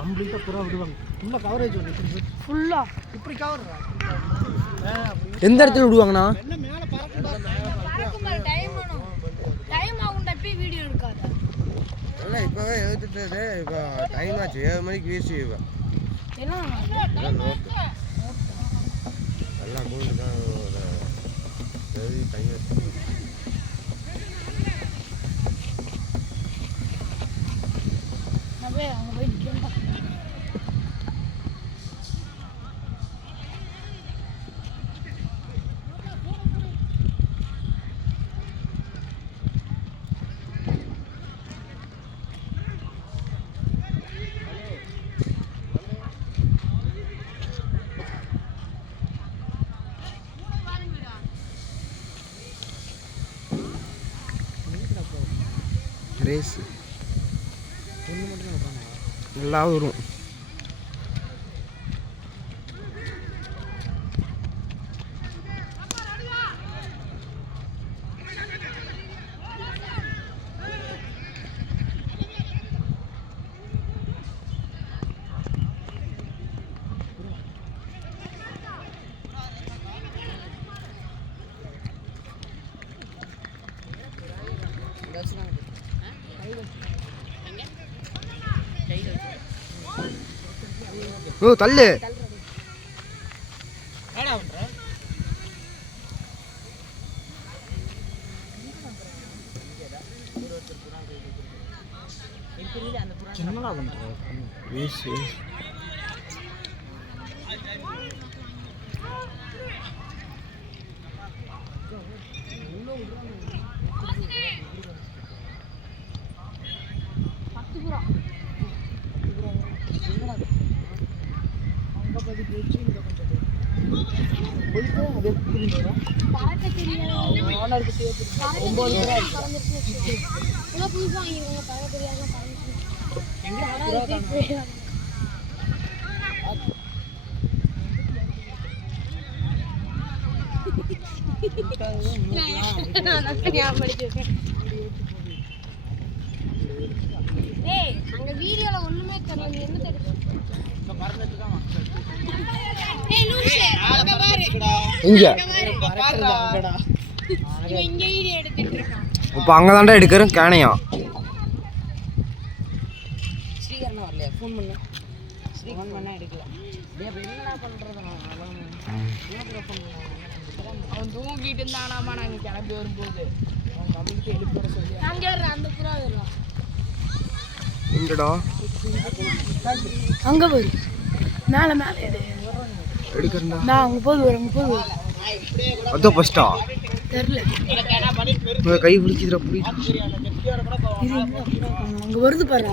கம்ப்ளீட்டாக புறா விடுவாங்க. ஃபுல்லாக கவரேஜ் ஒன்று ஃபுல்லாக இப்படி கவர் எந்த இடத்துல விடுவாங்கண்ணா? என்ன மேலே பறக்கும் டைம் ஆகும் தப்பி வீடியோ எடுக்காது. இல்லை இப்போவே எடுத்துட்டு இப்போ டைம் ஆச்சு 7 மணிக்கு வீசி எல்லாம் நோட்டு எல்லாம் கூண்டு தான் டைம் ஆச்சு. அங்கே போய் நிற்கிறேன். ரேஸ் நல்லா வரும். ஓ தள்ளு என்னடா பண்ணுற வேஸ் வேஸ் அங்க வீடியோல ஒண்ணுமே தெரியல. என்ன தெரியும்? இங்க இப்போ அங்கே தாண்டா எடுக்கிறேன் கேனையா. ஸ்ரீகரன் வரலையா? ஃபோன் பண்ண ஃபோன் பண்ணால் எடுக்கல. என்னடா பண்ணுறது? அவன் தூங்கிட்டு இருந்தானாமா. நாங்கள் கிளம்பி வரும்போது அவன் கம்மிட்டு எழுப்பி வர சொல்லி அந்த புறா வரலாம். எங்கடா அங்க போய் மேல மேல எடுக்கிறேன்டா. நான் அங்க போது அதான் ஃபஸ்ட்டா தெரியல. கை பிடிச்சிதுடா புடி. அங்க வருது பாரு.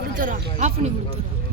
கொடுத்துறோம். ஆஃப் பண்ணி கொடுத்துறோம்.